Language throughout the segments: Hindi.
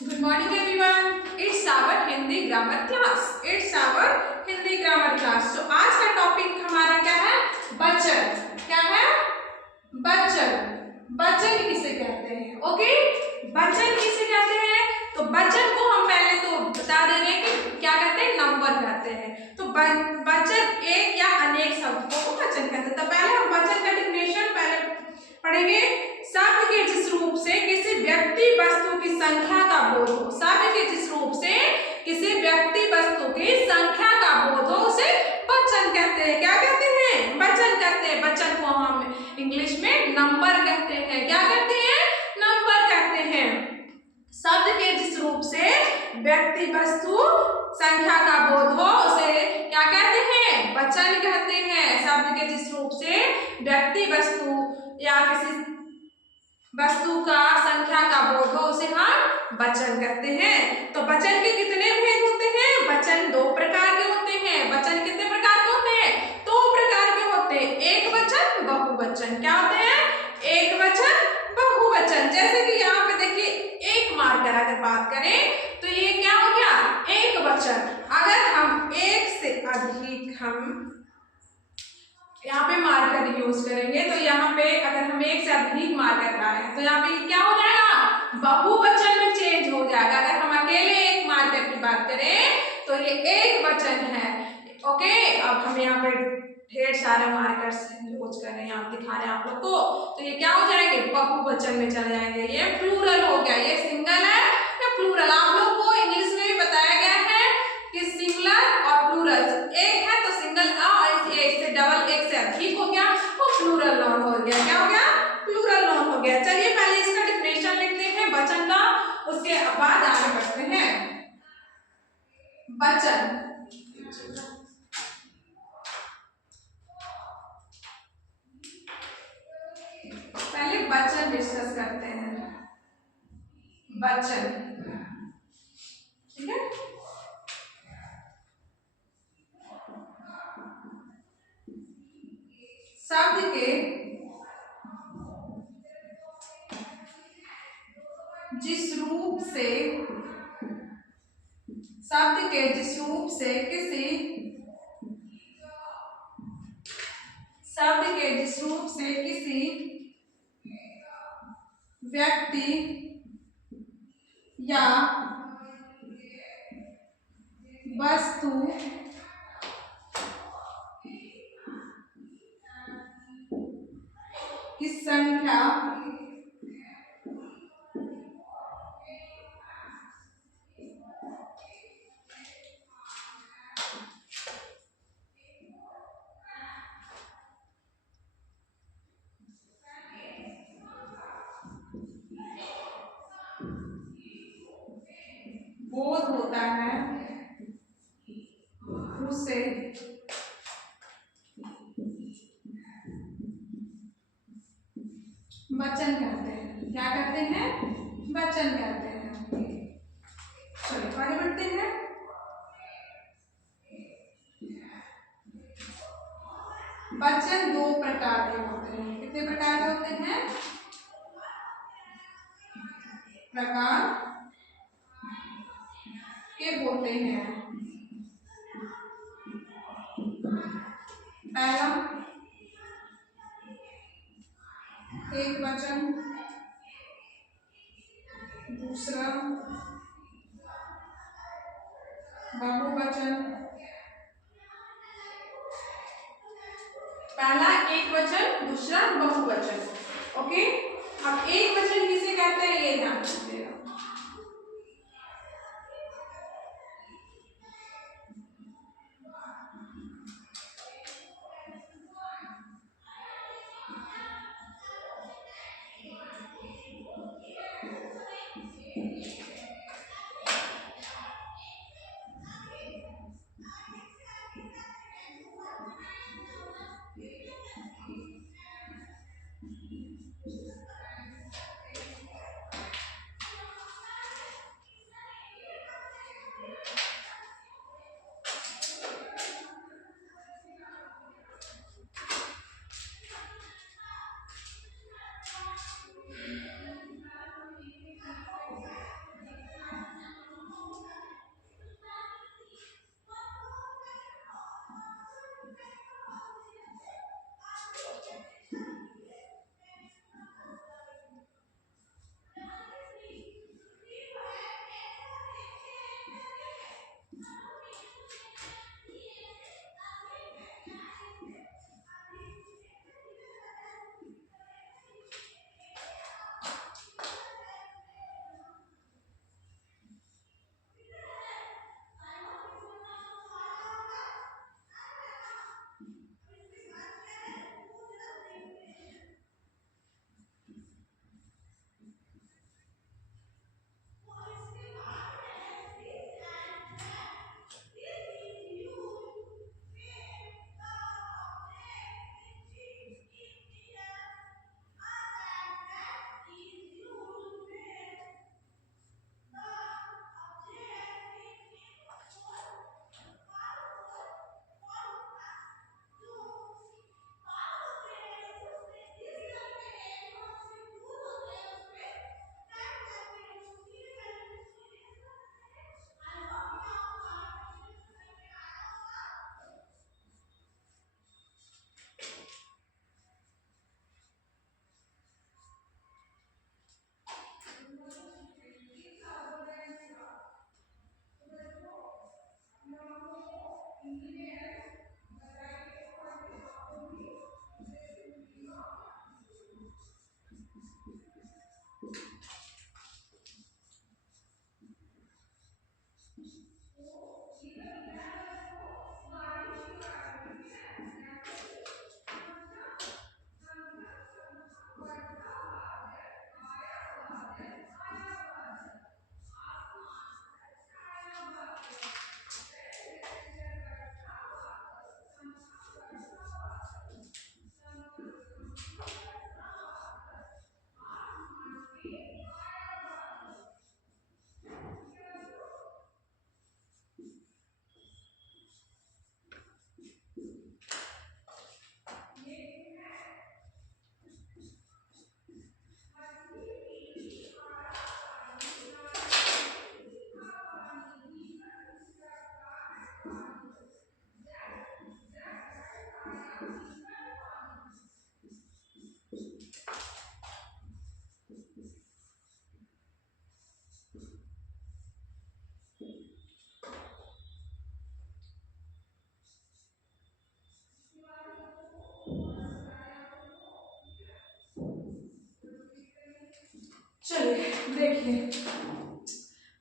Good morning everyone. It's our Hindi grammar class. It's our Hindi grammar class. तो आज का टॉपिक हमारा क्या है? वचन. क्या है? वचन. वचन किसे कहते हैं? ओके, वचन किसे कहते हैं? तो वचन को हम पहले तो बता दे रहे हैं कि क्या कहते हैं, नंबर कहते हैं. तो वचन एक या अनेक शब्दों को वचन कहते हैं. तो पहले हम वचन का डेफिनेशन पहले पढ़ेंगे. शब्द के जिस रूप से किसी व्यक्ति वस्तु की संख्या का बोध हो. शब्द के जिस रूप से किसी व्यक्ति वस्तु की संख्या का बोध हो उसे वचन कहते हैं. क्या कहते हैं? वचन कहते हैं. वचन को हम इंग्लिश में नंबर कहते हैं. क्या कहते हैं? नंबर कहते हैं. शब्द के जिस रूप से व्यक्ति वस्तु संख्या का बोध हो उसे क्या कहते हैं? वचन कहते हैं. शब्द के जिस रूप से व्यक्ति वस्तु या किसी वस्तु का संख्या का बोध हो उसे हम वचन कहते हैं. तो वचन के कितने भेद होते हैं? वचन दो प्रकार के होते हैं. वचन कितने प्रकार के होते हैं? दो प्रकार के होते हैं. एक वचन, बहुवचन. क्या होते हैं? एक वचन, बहुवचन. जैसे कि यहाँ पे देखिए, एक मारकर अगर बात करें तो ये क्या हो गया? एक वचन. अगर हम एक से अधिक हम यहाँ पे मार्कर यूज करेंगे तो यहाँ पे अगर हम एक से अधिक मार्कर ला रहे हैं तो यहाँ पे क्या हो जाएगा? बहुवचन में चेंज हो जाएगा. अगर हम अकेले एक मार्कर की बात करें तो ये एक वचन है. ओके, अब हम यहाँ पे ढेर सारे मार्कर्स यूज कर रहे हैं, यहाँ दिखा रहे हैं आप लोग को. तो ये क्या हो जाएंगे? बहुवचन में चले जाएंगे. ये प्लूरल हो गया. ये सिंगल है या प्लूरल? आप लोग को इंग्लिश में भी बताया गया है कि सिंगुलर और प्लूरल. एक है तो सिंगल और इससे डबल एक से अधिक हो गया वो प्लूरल नाउन हो गया. क्या हो गया? प्लूरल नाउन हो गया. चलिए पहले इसका डेफिनेशन लिखते हैं वचन का, उसके बाद आगे बढ़ते हैं. वचन. पहले वचन डिस्कस करते हैं. वचन, ठीक है. शब्द के जिस रूप से किसी व्यक्ति या वस्तु की संख्या बोध होता है उसे वचन कहते हैं. क्या कहते हैं? वचन कहते हैं. चलिए आगे बढ़ते हैं. वचन दो प्रकार के होते हैं. कितने प्रकार के होते हैं? प्रकार के होते हैं. पहला एक वचन, दूसरा बहुवचन. पहला एक वचन, दूसरा बहुवचन. ओके, अब एक वचन किसे कहते हैं ये ध्यान रखिएगा. चलिए देखिए,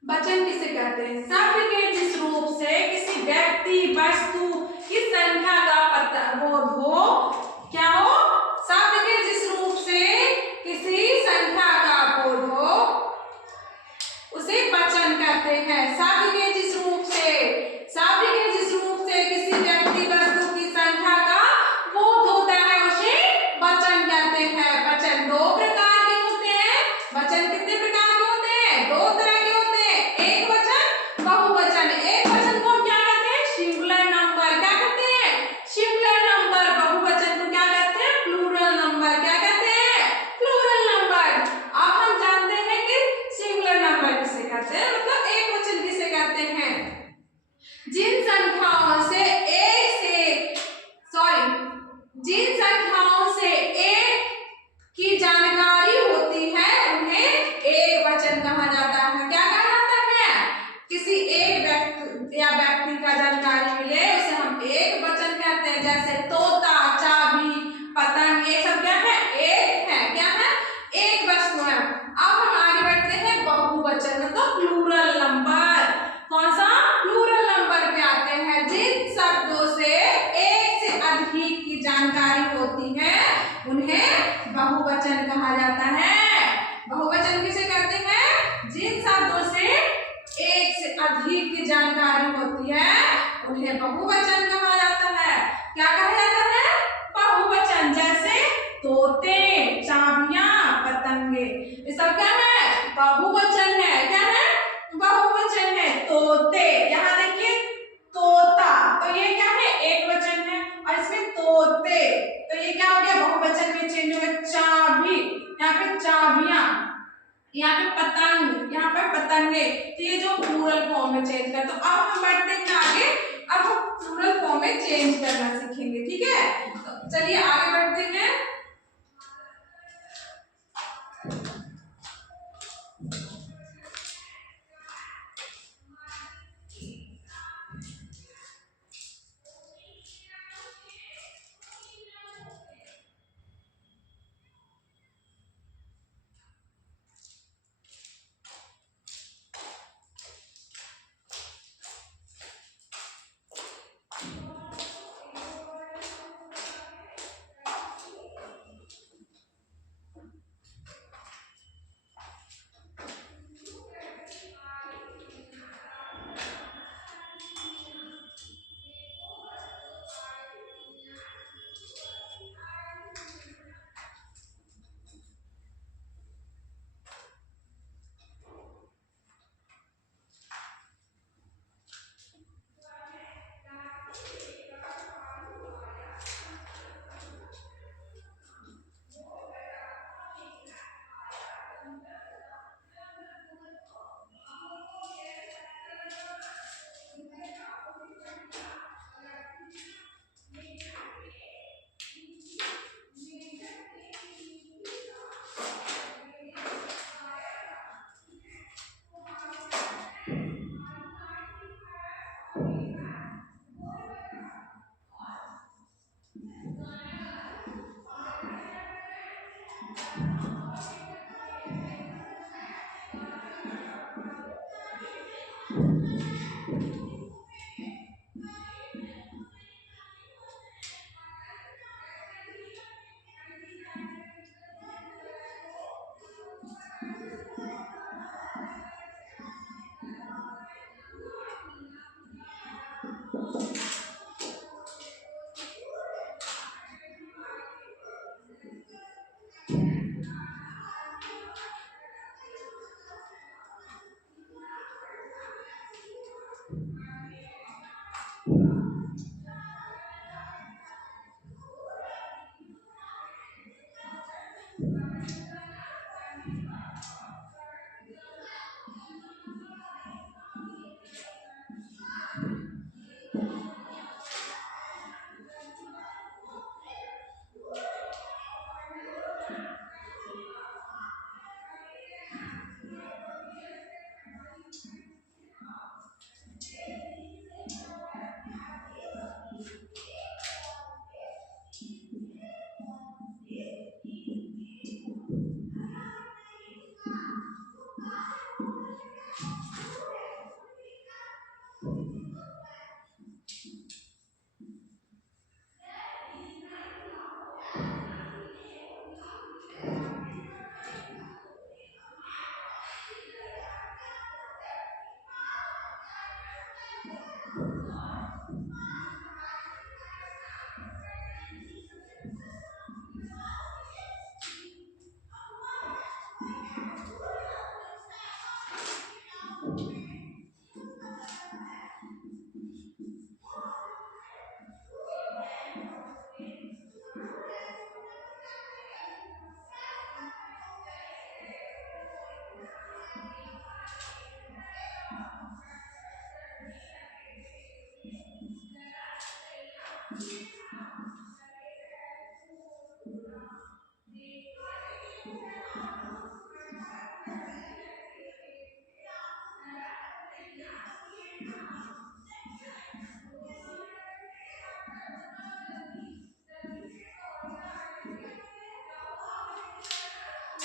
वचन किसे कहते हैं? शब्द के जिस रूप से किसी व्यक्ति वस्तु की संख्या का पता बोध हो, क्या हो? शब्द के जिस रूप से किसी संख्या का बोध हो उसे वचन कहते हैं। शब्द के जिस रूप से किसी व्यक्ति वस्तु की संख्या का बोध होता है उसे वचन कहते हैं। वचन दो प्रकार के होते हैं। वचन कितने प्रकार के होते हैं? दो तरह के होते हैं, एक वचन, बहुवचन। एक वचन को क्या कहते हैं? Singular number. क्या कहते हैं? Singular number. बहुवचन को क्या कहते हैं? Plural number. क्या कहते हैं? Plural number. अब हम जानते हैं कि सिंगुलर नंबर किसे कहते हैं, मतलब एक वचन किसे कहते हैं? जिन संख्याओं से जिन संख्याओं से एक की जानकारी होती है उन्हें एक वचन कहा जाता है। क्या कहा जाता है? किसी एक व्यक्ति का जानकारी मिले उसे हम एक वचन कहते हैं। जैसे तोता, चाबी, पतंग, ये सब क्या है? एक है। क्या है? एक वस्तु है। अब हम आगे बढ़ते हैं बहुवचन, मतलब प्लूरल नंबर। कौन सा? प्लूरल नंबर पे आते हैं। जिन शब्दों से एक से अधिक की जानकारी होती है उन्हें बहुवचन कहा जाता है। बहुवचन किसे कहते हैं? जिन शब्दों से एक से अधिक की जानकारी होती है उन्हें बहुवचन कहा जाता है। क्या कहा जाता है? बहुवचन। जैसे तोते, चाबियां, पतंगे, ये सब क्या है? बहुवचन है। क्या है? बहुवचन है। तोते, यहाँ देखिए तोता, तो ये क्या है? एक वचन है। और इसमें तोते, तो ये क्या हो गया? बहुवचन में चेंज हो गया। चाबी, यहाँ पे चाबियां, यहाँ पे पतंग, यहाँ पे पतंगे, तो ये जो प्लूरल फॉर्म में चेंज कर। तो अब हम बढ़ते हैं आगे। अब हम प्लूरल फॉर्म में चेंज करना सीखेंगे। ठीक है, तो चलिए आगे बढ़ते हैं।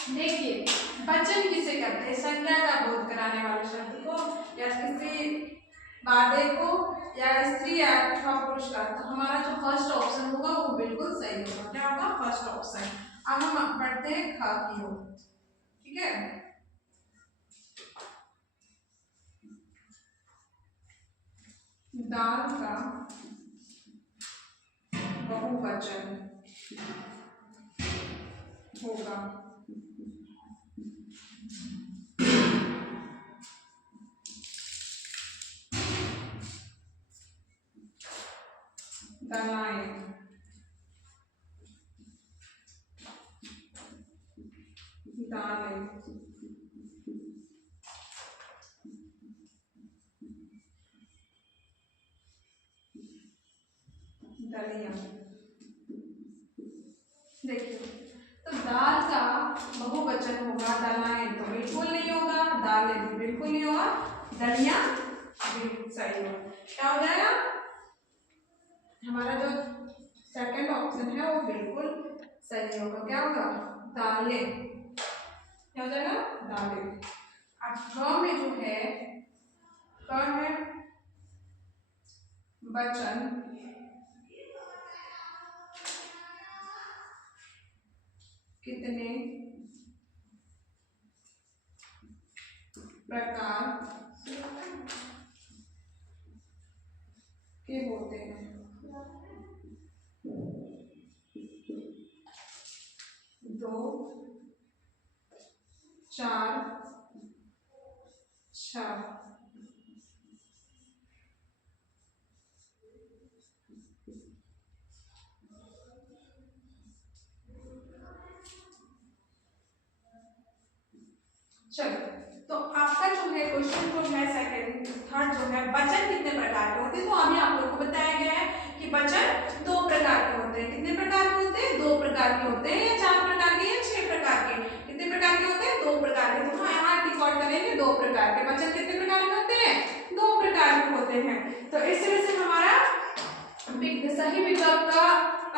देखिए वचन किसे कहते हैं? संज्ञा का बोध कराने वाले शब्द को या किसी वादे को या स्त्री या अथवा पुरुष का। तो हमारा जो फर्स्ट ऑप्शन होगा वो बिल्कुल सही होगा। क्या होगा? First option. अब हम पढ़ते हैं ख की ओर। ठीक है, दाल का बहुवचन होगा दालें, दालें, दलिया। देखिए तो दाल का बहुवचन होगा दालें, तो बिल्कुल नहीं होगा, दालें भी बिल्कुल नहीं होगा, दलिया भी सही होगा। क्या हो जाएगा? हमारा जो सेकंड ऑप्शन है वो बिल्कुल सही होगा। क्या होगा? दालें। क्या हो जाएगा? दालें। अब ग में जो है, क है वचन कितने प्रकार के होते हैं? दो, चार, छह। चलो तो आपका जो है क्वेश्चन जो है सेकंड थर्ड जो है वचन कितने प्रकार के होते हैं, तो अभी आप लोग को बताया गया है कि वचन दो प्रकार के होते हैं। कितने प्रकार के होते हैं? दो प्रकार के होते हैं, या चार प्रकार के, या छह प्रकार के। कितने प्रकार के होते हैं? दो प्रकार के। तो यहाँ रिकॉर्ड करेंगे दो प्रकार के। वचन कितने प्रकार के होते हैं? दो प्रकार के होते हैं। तो इस तरह से हमारा सही विकल्प का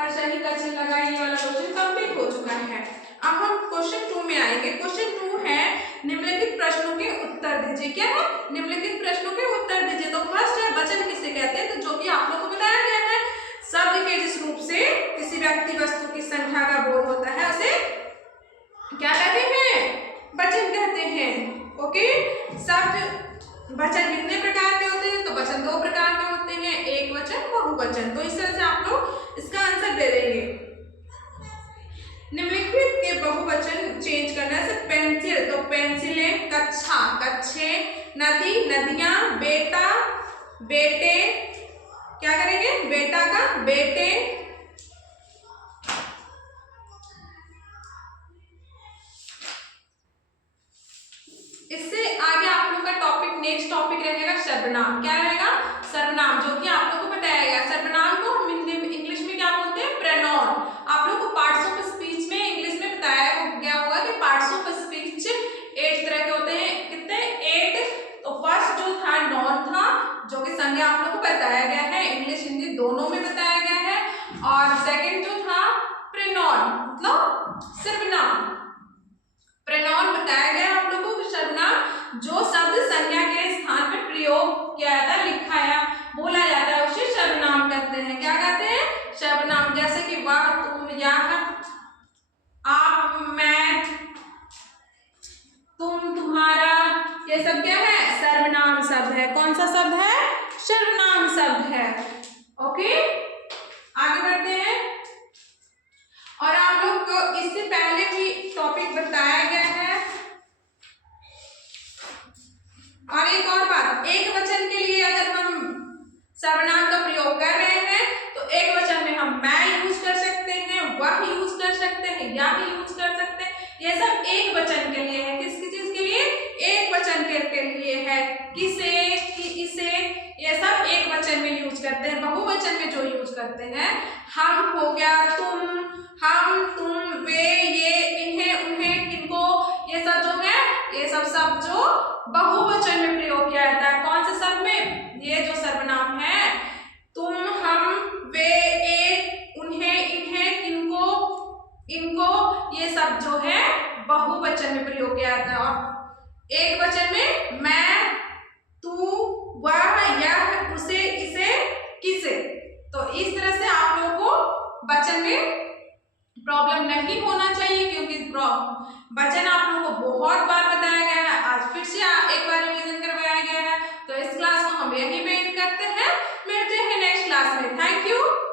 और सही का चिन्ह लगाने वाला क्वेश्चन कंप्लीट हो चुका है। अब हम क्वेश्चन 2 में आएंगे। क्वेश्चन 2 है निम्नलिखित प्रश्नों के उत्तर दीजिए। क्या है? निम्नलिखित प्रश्नों के उत्तर दीजिए। तो फर्स्ट है वचन किसे कहते हैं, तो जो कि आप लोग को बताया गया है, शब्द के जिस रूप से किसी व्यक्ति वस्तु की संख्या का बोध होता है उसे क्या कहते हैं? वचन कहते हैं। ओके, शब्द वचन कितने प्रकार के होते हैं? तो वचन दो प्रकार के होते हैं, एक वचन, बहुवचन। तो इस तरह से आप लोग इसका आंसर दे देंगे। निम्नलिखित के बहुवचन चेंज करना है। पेंसिल तो पेंसिलें, कक्षा कक्षे, नदी नदियां, बेटा बेटे, क्या करेंगे? बेटा का बेटे, इससे आगे आप लोग का टॉपिक नेक्स्ट टॉपिक रहेगा सर्वनाम। क्या रहेगा? सर्वनाम, जो कि आप लोग को बताया गया। सर्वनाम को हम हिंदी में इंग्लिश में क्या बोलते हैं? प्रोनाउन। आप लोग को पार्ट्स ऑफ स्पीच में इंग्लिश में बताया गया होगा कि पार्ट्स ऑफ स्पीच 8 तरह के होते हैं। कितने? 8। तो फर्स्ट जो था नॉन था, जो कि संज्ञा आप लोग को बताया गया है, इंग्लिश हिंदी दोनों में बताया गया है। और सेकेंड जो था प्रोनाउन, मतलब सर्वनाम। प्रोनाउन बताया गया आप लोगों को। सर्वनाम जो शब्द संज्ञा के स्थान में प्रयोग किया जाता है, लिखाया बोला जाता है, उसे सर्वनाम कहते हैं। क्या कहते हैं? सर्वनाम। जैसे कि वह, तुम, यह, आप, मैं, तुम, तुम्हारा, ये सब क्या है? सर्वनाम शब्द है। कौन सा शब्द है? सर्वनाम शब्द है। ओके, आगे बढ़ते हैं। और आप लोग को इससे पहले भी टॉपिक बताया गया है। और एक और बात, एक वचन के लिए अगर हम सर्वनाम का प्रयोग कर रहे हैं तो एक वचन में हम मैं यूज कर सकते हैं, वह यूज कर सकते हैं, या भी यूज कर सकते हैं। ये सब एक वचन के लिए है। किस चीज के लिए? एक वचन के लिए है। किसे, कि, इसे, ये सब एक वचन में यूज करते हैं। बहुवचन में जो यूज करते हैं, हम हो गया, तुम, हम, तुम, वे, ये, इन्हें, उन्हें, किनको, ये सब जो है, ये सब शब्द जो बहुवचन में प्रयोग किया जाता है। कौन से शब्द में? ये जो सर्वनाम है, तुम, हम, वे, एक, उन्हें, इन्हें, किनको, इनको, ये सब जो है बहुवचन में प्रयोग किया जाता है और एक वचन में मैं, तू, वह, यह, उसे, इसे, किसे। तो इस तरह से आप लोगों को वचन में प्रॉब्लम नहीं होना चाहिए, क्योंकि वचन आप लोगों को बहुत बार बताया गया है, आज फिर से एक बार रिवीजन करवाया गया है। तो इस क्लास को हम यहीं पे एंड करते हैं, मिलते हैं नेक्स्ट क्लास में। Thank you.